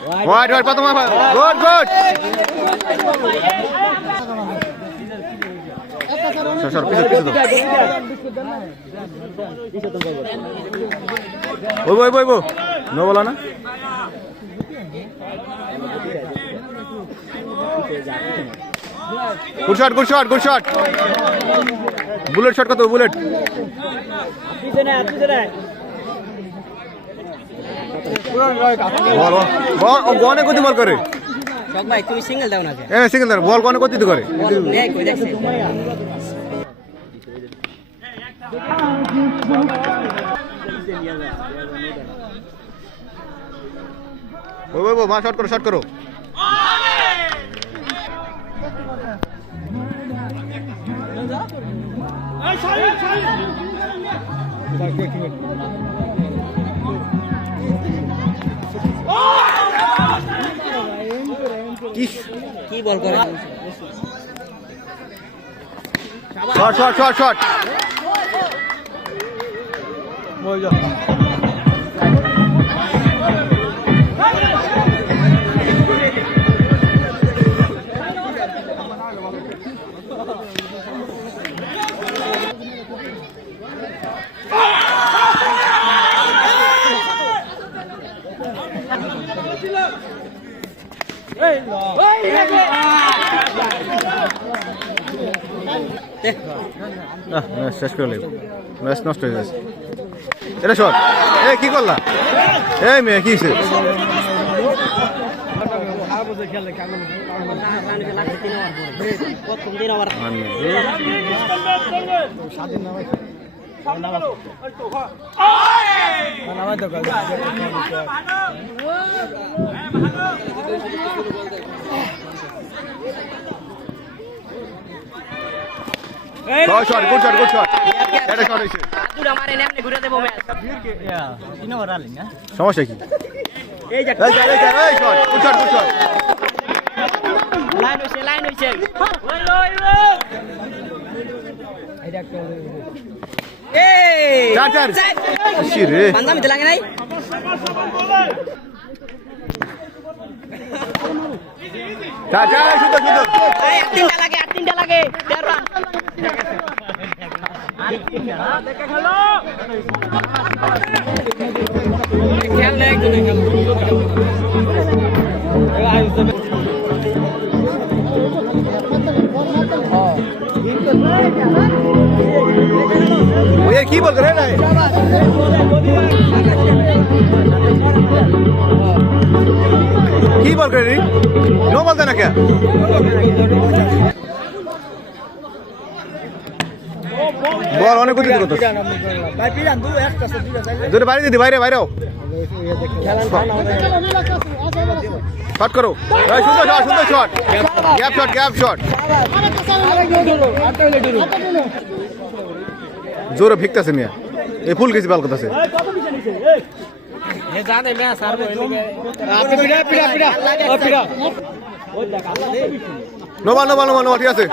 white white প্রথম good good সর পিছে পিছে দাও ওই ওই ওই নো বলা না good shot good shot good shot bullet shot কত বুলেট পিছনে পিছনে বল ও গনে কত বল করে শক ভাই তুমি সিঙ্গেল দাও না এ সিঙ্গেল দাও বল গনে কত করে বল নেই কই দেখছে ওই ওই মা শট করো কি বল করে শট শট শট শট শেষ করে ম্যাচ নষ্ট হয়ে গেছে এটা শট এ কি করলা এই মেয়ে কি shot good shot good shot এটা শট হইছে পুরো মারে এমনি ঘুরে দেব ম্যাচ তিন ওভার আলি না সমস্যা কি এই যে এই shot good shot good shot line হইছে ওই ওই এই দেখ এই চার শিরে বান্দা মিতে লাগে নাই চার সুন্দর সুন্দর এই তিনটা লাগে 13 রান দেখে খেলো খেল নেই ওই কি বল করে না কি বল করে নো বলতে না কে বল অনেক গতি করতে ভাই পিরান দু একটা দুইটা চাইলে দুটো বাইরে দিদি বাইরেও শট করো সুন্দর শট গ্যাপ শট জোরে ভিকতাছে মিয়া এই ফুল গেছি বাল কথাছে ये जाने मैं सर में तुम आप पिड़ा ओ पिड़ा ओ लगा दे নো ঠিক আছে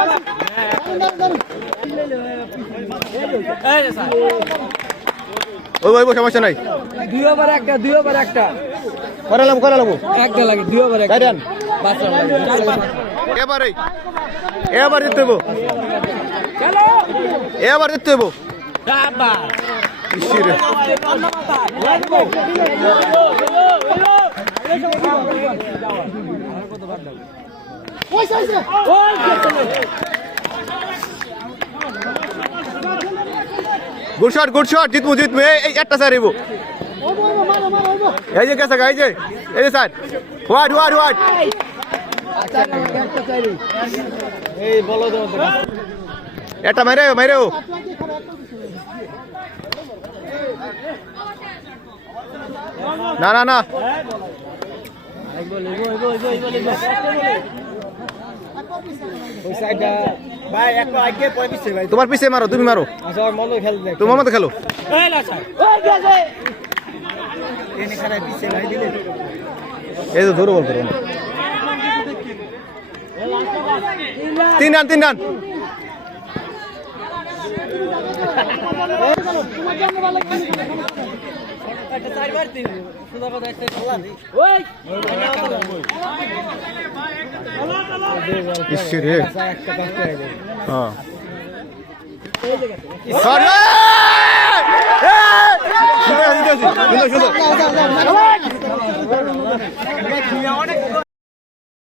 এই স্যার ওই সমস্যা নাই দুই ওভার একটা করালাম একটা লাগে দুই ওভার একটা গাইডান বাস এবার দিতে হইব চলো এবার দিতে হইব বাবা ইসিরে গুড শট জিতবো এই একটা স্যার হইব এই যে গেছে এই যে স্যার হোয়াইট এই বলো তো এটা মাইরেও না ওই সাইডটা ভাই একটু আগে পয় পিছে ভাই তোমার পিছে মারো তুমি মারো আচ্ছা আর মন খেল দেখ তোমার মতো খেলো এই না স্যার ওই গেছে এনে খারাপ পিছে ভাই দিলে এই তো ধরো বল করো না 3 রান ইসে রে হ্যাঁ সুন্দর সুন্দর সুন্দর